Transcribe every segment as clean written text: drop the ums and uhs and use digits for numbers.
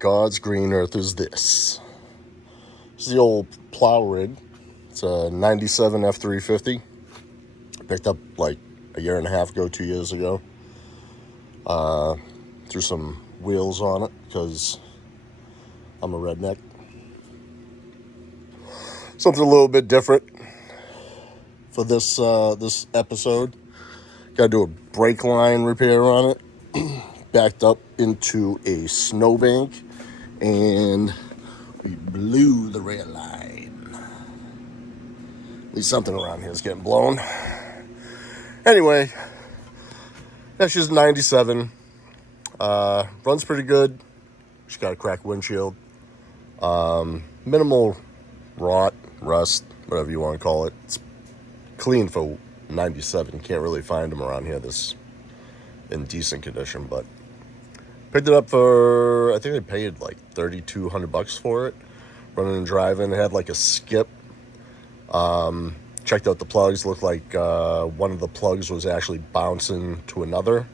God's green earth is this? This is the old plow rig. It's a 97 F350. Picked up like a year and a half ago, 2 years ago. Threw some wheels on it because I'm a redneck. Something a little bit different for this this episode. Got to do a brake line repair on it. Backed up into a snowbank and we blew the rail line. At least something around here is getting blown. Anyway, that's just 97. Runs pretty good. She's got a cracked windshield. Minimal rot, rust, whatever you want to call it. It's clean for 97. Can't really find them around here this in decent condition, but picked it up for, I think they paid like $3,200 for it. Running and driving. It had like a skip. Checked out the plugs. Looked like one of the plugs was actually bouncing to another.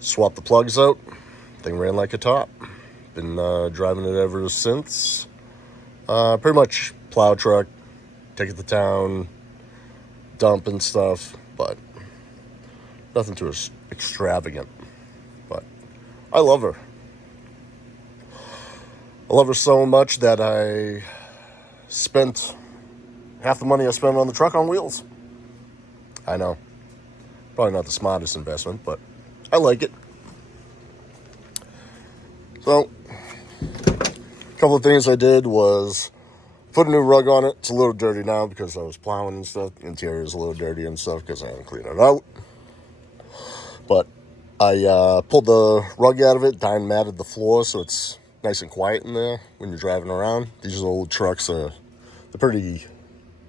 Swapped the plugs out. Thing ran like a top. Been driving it ever since. Pretty much plow truck. Take it to town. Dump and stuff. But nothing too extravagant. But I love her. I love her so much that I spent half the money I spent on the truck on wheels. I know. Probably not the smartest investment, but I like it. So, a couple of things I did was put a new rug on it. It's a little dirty now because I was plowing and stuff. The interior is a little dirty and stuff because I haven't cleaned it out. But I pulled the rug out of it, dyne matted the floor so it's nice and quiet in there when you're driving around. These old trucks they're pretty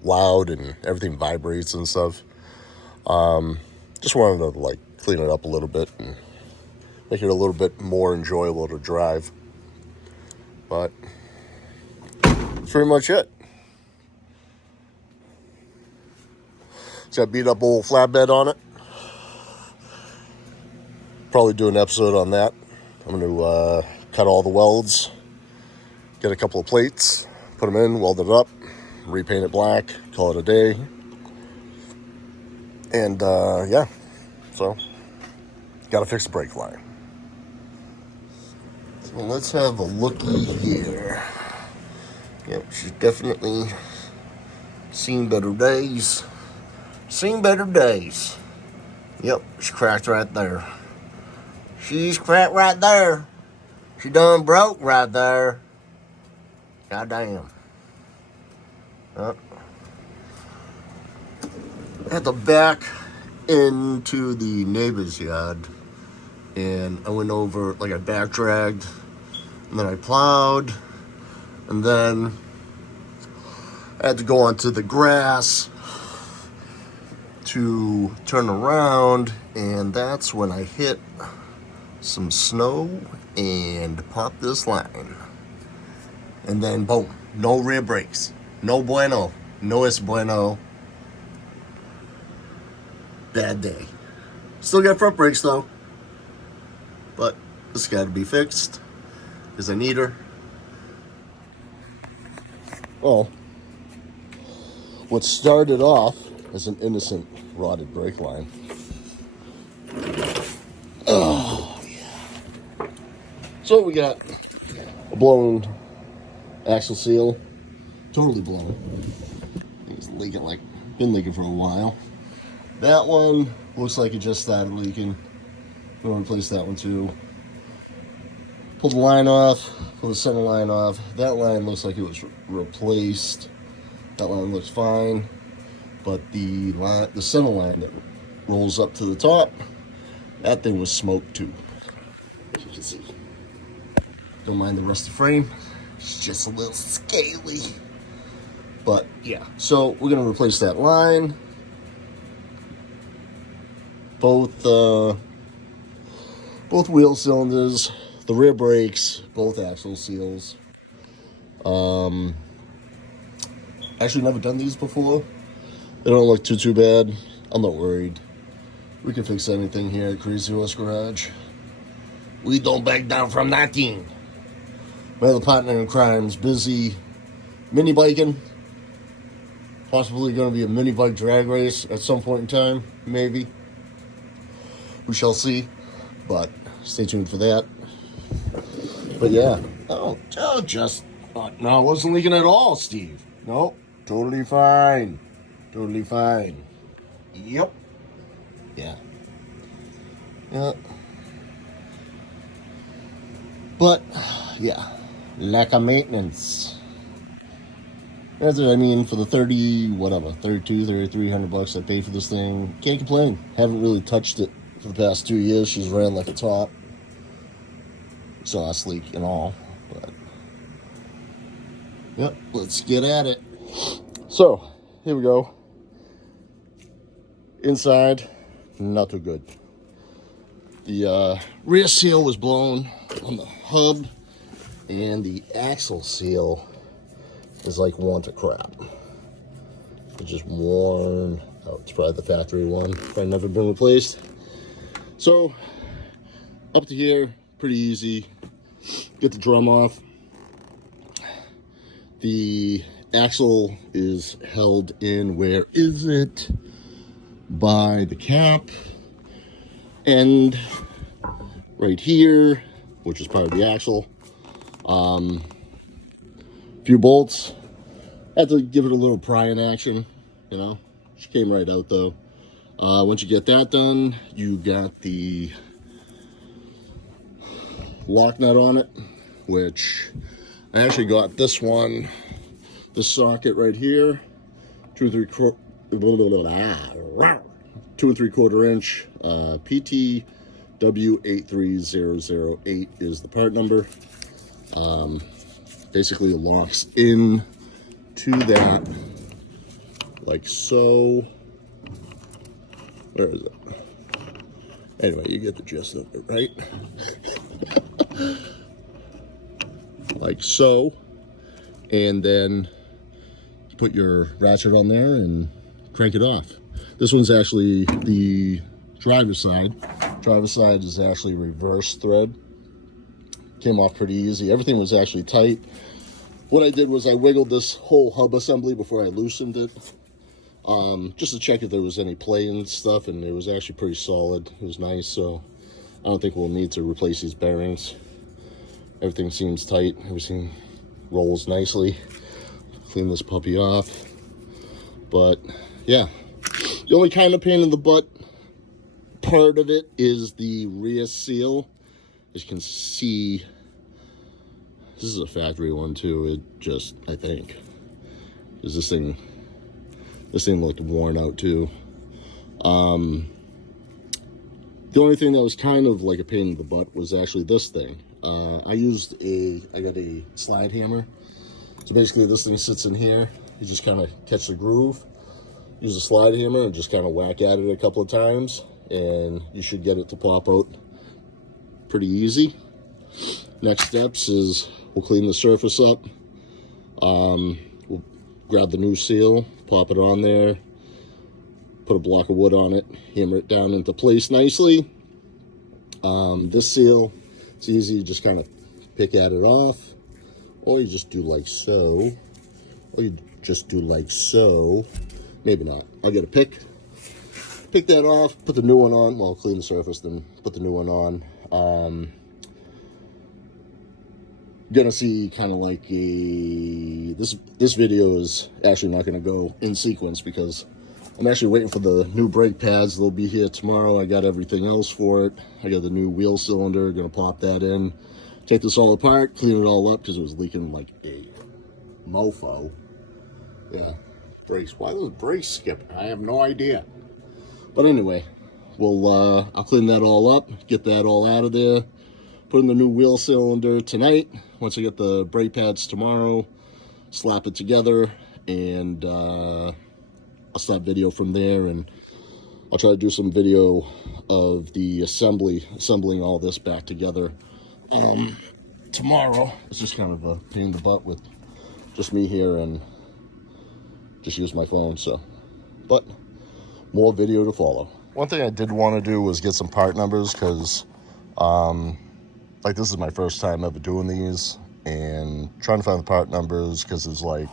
loud and everything vibrates and stuff. Just wanted to like clean it up a little bit and make it a little bit more enjoyable to drive. But that's pretty much it. It's got a beat up old flatbed on it. Probably do an episode on that. I'm going to cut all the welds, get a couple of plates, put them in, weld it up, repaint it black, call it a day. And yeah, so got to fix the brake line. So let's have a looky here. Yep, she's definitely seen better days. Seen better days. Yep, she's cracked right there. She's cracked right there. She done broke right there. Goddamn. I had to back into the neighbor's yard. And I went over, like I back dragged. And then I plowed. And then I had to go onto the grass to turn around. And that's when I hit some snow and popped this line. And then boom, no rear brakes. No bueno. No es bueno. Bad day. Still got front brakes though. But this got to be fixed because I need her. Well, what started off as an innocent rotted brake line. Oh, yeah. So we got a blown axle seal. Totally blown. It's leaking like, been leaking for a while. That one looks like it just started leaking. We're gonna replace that one too. Pull the line off, pull the center line off. That line looks like it was replaced. That line looks fine. But the center line that rolls up to the top, that thing was smoked too. As you can see. Don't mind the rusty frame. It's just a little scaly. But yeah, so we're gonna replace that line. Both wheel cylinders, the rear brakes, both axle seals. Actually never done these before. They don't look too bad. I'm not worried. We can fix anything here at Crazy Horse Garage. We don't back down from nothing. My other partner in crime's busy mini biking. Possibly going to be a mini bike drag race at some point in time, maybe. We shall see, but stay tuned for that. But yeah, no, it wasn't leaking at all, Steve. No, totally fine. Totally fine. Yep. Yeah. Yeah. But, yeah, lack of maintenance. That's what I mean, for the 3,300 bucks I paid for this thing. Can't complain. Haven't really touched it for the past 2 years. She's ran like a top. Exhaust leak and all. But, yep, let's get at it. So, here we go. Inside, not too good. The rear seal was blown on the hub, and the axle seal is like worn to crap. It's just worn out. It's probably the factory one. Probably never been replaced. So, up to here, pretty easy. Get the drum off. The axle is held in, where is it? By the cap. And right here, which is part of the axle. Few bolts. Had to give it a little prying action, you know. She came right out though. Once you get that done, you got the lock nut on it, which I actually got this one, this socket right here, 2 3/4 inch PTW83008 is the part number. Basically it locks in to that like so. Where is it? Anyway, you get the gist of it, right? Like so. And then put your ratchet on there and crank it off. This one's actually the driver's side. Driver's side is actually reverse thread. Came off pretty easy. Everything was actually tight. What I did was I wiggled this whole hub assembly before I loosened it. Just to check if there was any play and stuff, and it was actually pretty solid. It was nice, so I don't think we'll need to replace these bearings. Everything seems tight. Everything rolls nicely. Clean this puppy off. But yeah, the only kind of pain in the butt part of it is the rear seal. As you can see, this is a factory one too. It just, I think, because this thing looked worn out too. The only thing that was kind of like a pain in the butt was actually this thing. I got a slide hammer. So basically this thing sits in here. You just kind of catch the groove, use a slide hammer and just kind of whack at it a couple of times, and you should get it to pop out pretty easy. Next steps is we'll clean the surface up. We'll grab the new seal, pop it on there, put a block of wood on it, hammer it down into place nicely. This seal, it's easy, you just kind of pick at it off, or you just do like so, maybe not. I'll get a pick that off, put the new one on. Well, I'll clean the surface, then put the new one on. Gonna see kind of like this video is actually not gonna go in sequence because I'm actually waiting for the new brake pads. They'll be here tomorrow. I got everything else for it. I got the new wheel cylinder, gonna pop that in, take this all apart, clean it all up because it was leaking like a mofo. Yeah, brakes. Why those brakes skip? I have no idea. But anyway, I'll clean that all up, get that all out of there, put in the new wheel cylinder tonight. Once I get the brake pads tomorrow, slap it together, and I'll start video from there, and I'll try to do some video of the assembling all this back together tomorrow. It's just kind of a pain in the butt with just me here and just use my phone, so. But more video to follow. One thing I did want to do was get some part numbers because like this is my first time ever doing these, and trying to find the part numbers, because there's like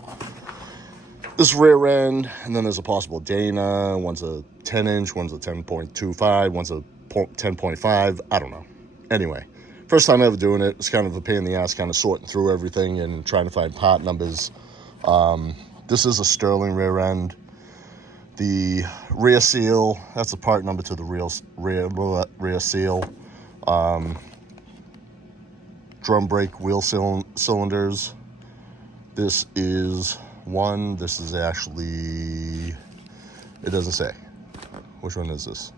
this rear end, and then there's a possible Dana. One's a 10-inch, one's a 10.25, one's a 10.5. I don't know. Anyway, first time ever doing it. It's kind of a pain in the ass, kind of sorting through everything and trying to find part numbers. This is a Sterling rear end. The rear seal, that's the part number to the rear seal. Drum brake wheel cylinders. This is one. This is actually, it doesn't say. Which one is this?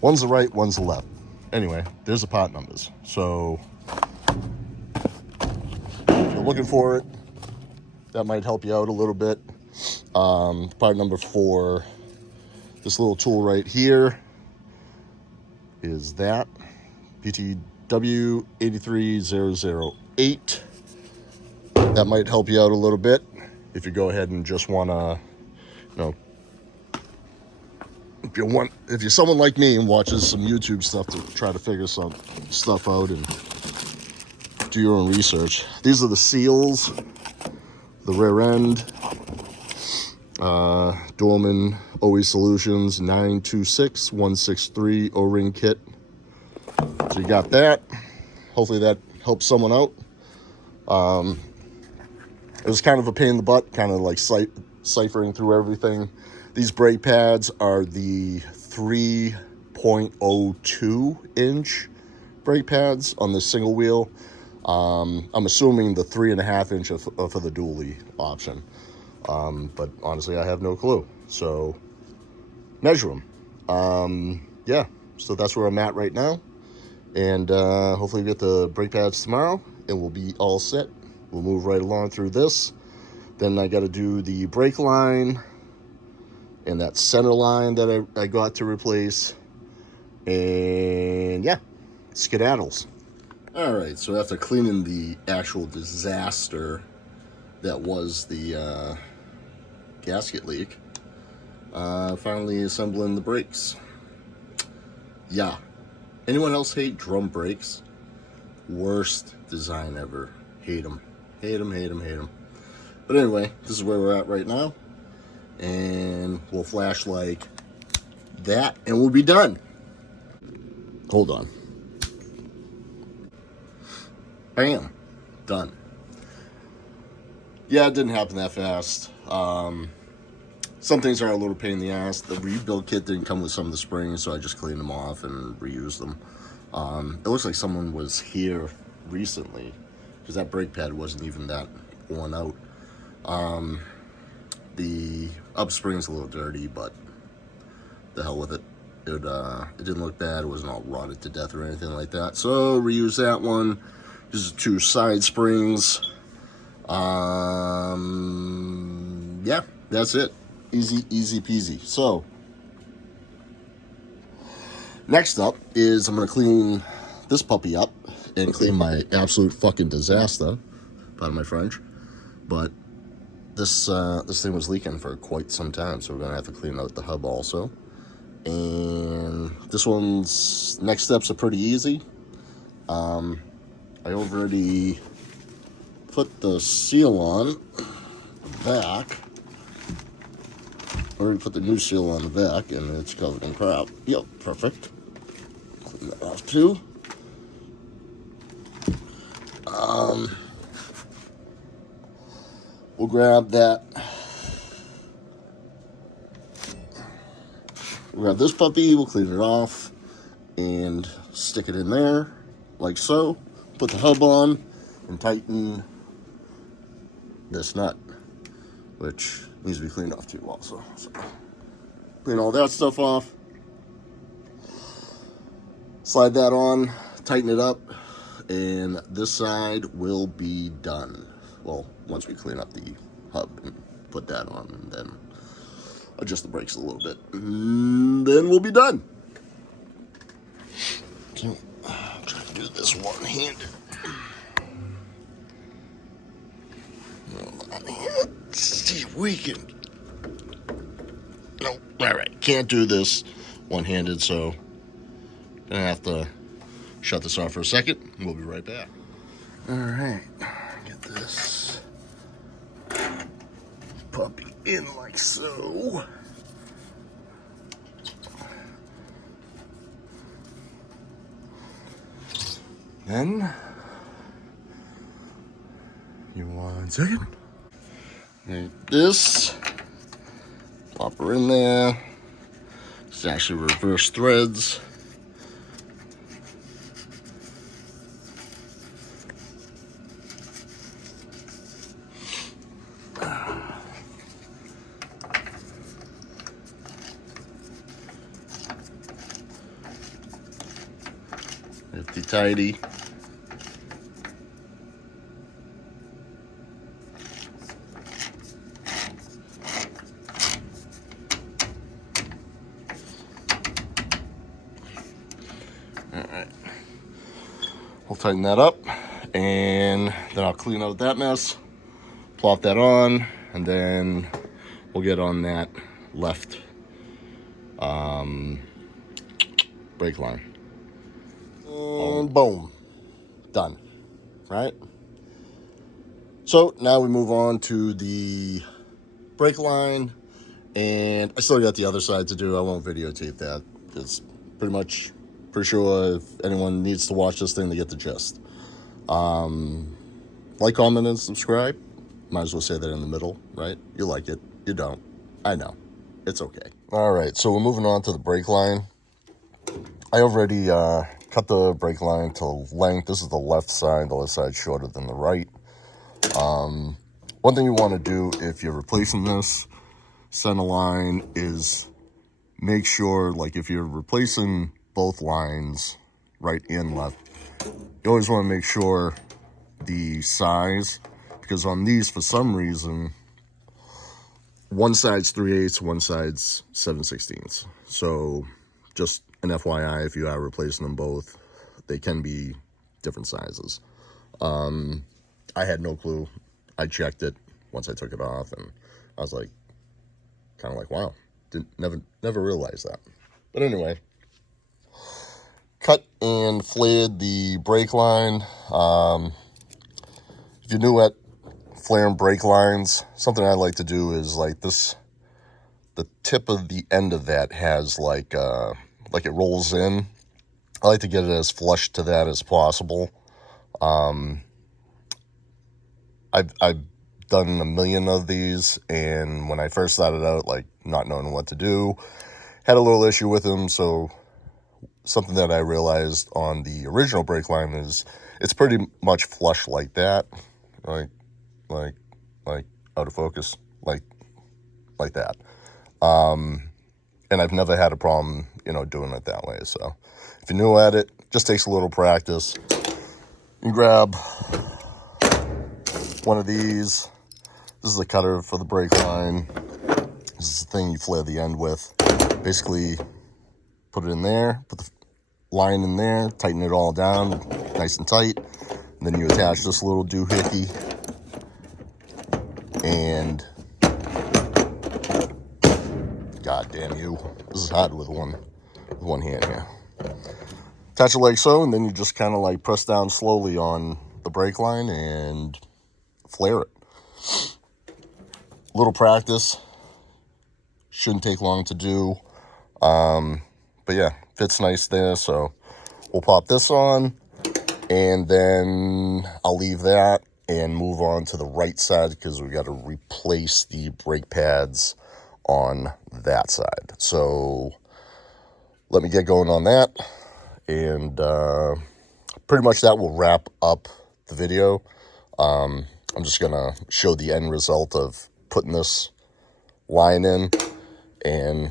One's the right, one's the left. Anyway, there's the part numbers. So if you're looking for it, that might help you out a little bit. Part number for this little tool right here is that PTW 83008. That might help you out a little bit if you go ahead and just want to, you know, if you're someone like me and watches some YouTube stuff to try to figure some stuff out and do your own research. These are the seals, the rear end, Dorman OE Solutions 926163 O-ring kit. So you got that. Hopefully that helps someone out. It was kind of a pain in the butt, kind of like ciphering through everything. These brake pads are the 3.02 inch brake pads on the single wheel. I'm assuming the 3.5 inch for the dually option. But honestly, I have no clue. So measure them. Yeah, so that's where I'm at right now. And hopefully get the brake pads tomorrow and we'll be all set. We'll move right along through this. Then I got to do the brake line and that center line that I got to replace. And yeah, skedaddles. All right, so after cleaning the actual disaster that was the gasket leak, finally assembling the brakes. Yeah. Anyone else hate drum brakes? Worst design ever. Hate them. Hate them, hate them, hate them. But anyway, this is where we're at right now. And we'll flash like that and we'll be done. Hold on. Bam. Done. Yeah, it didn't happen that fast. Some things are a little pain in the ass. The rebuild kit didn't come with some of the springs, so I just cleaned them off and reused them. It looks like someone was here recently, because that brake pad wasn't even that worn out. The upspring's a little dirty, but the hell with it. It didn't look bad. It wasn't all rotted to death or anything like that. So reuse that one. These are 2 side springs. Yeah, that's it. Easy, easy peasy. So next up is I'm gonna clean this puppy up and clean my absolute fucking disaster. Pardon my French, but this thing was leaking for quite some time, so we're gonna have to clean out the hub also. And this one's next steps are pretty easy. I already put the seal on the back. Already put the new seal on the back, and it's covered in crap. Yep, perfect. Clean that off too. We'll grab that. We'll grab this puppy, we'll clean it off, and stick it in there, like so. Put the hub on, and tighten this nut, which needs to be cleaned off too also. So, clean all that stuff off. Slide that on, tighten it up, and this side will be done. Well, once we clean up the hub and put that on, and then adjust the brakes a little bit, and then we'll be done. So, I'll try to do this one-handed. See if we can. Nope. All right, can't do this one-handed, so gonna have to shut this off for a second. We'll be right back. All right, get this puppy in like so. Then, you 1 second. Like this, plop her in there. It's actually reverse threads. Nifty tidy. Alright. We'll tighten that up and then I'll clean out that mess, plop that on, and then we'll get on that left brake line. And boom. Done. Right? So now we move on to the brake line, and I still got the other side to do. I won't videotape that. It's pretty sure if anyone needs to watch this thing, they get the gist. Like, comment, and subscribe. Might as well say that in the middle, right? You like it. You don't. I know. It's okay. All right, so we're moving on to the brake line. I already cut the brake line to length. This is the left side. The left side shorter than the right. One thing you want to do if you're replacing this center line is make sure, like if you're replacing both lines, right and left, you always want to make sure the size, because on these, for some reason, one side's 3/8, one side's 7/16. So just an FYI, if you are replacing them both, they can be different sizes. I had no clue. I checked it once I took it off, and I was like, kind of like, wow, never realized that. But anyway, cut and flared the brake line. If you're new at flaring brake lines, something I like to do is like this, the tip of the end of that has like it rolls in. I like to get it as flush to that as possible. I've done a million of these, and when I first started out, like not knowing what to do, had a little issue with them. So something that I realized on the original brake line is it's pretty much flush like that, like out of focus, like that. And I've never had a problem, doing it that way. So if you're new at it, just takes a little practice. You grab one of these. This is the cutter for the brake line. This is the thing you flare the end with. Basically, put it in there, put the line in there, tighten it all down nice and tight. And then you attach this little doohickey, and god damn you, this is hard with one hand here. Attach it like so, and then you just kind of like press down slowly on the brake line and flare it. Little practice, shouldn't take long to do. But yeah, fits nice there. So we'll pop this on, and then I'll leave that and move on to the right side because we got to replace the brake pads on that side. So let me get going on that, and pretty much that will wrap up the video. I'm just gonna show the end result of putting this line in and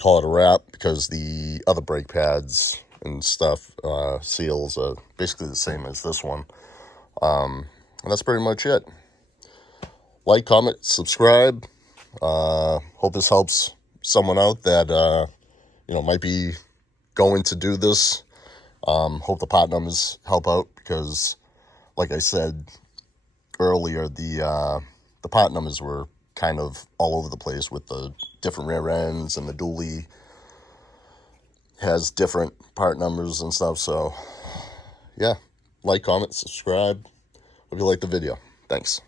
call it a wrap, because the other brake pads and stuff, seals, are basically the same as this one. And that's pretty much it. Like, comment, subscribe. Hope this helps someone out that might be going to do this. Hope the part numbers help out, because like I said earlier, the part numbers were kind of all over the place with the different rear ends, and the dually has different part numbers and stuff. So yeah, like, comment, subscribe. Hope you liked the video. Thanks.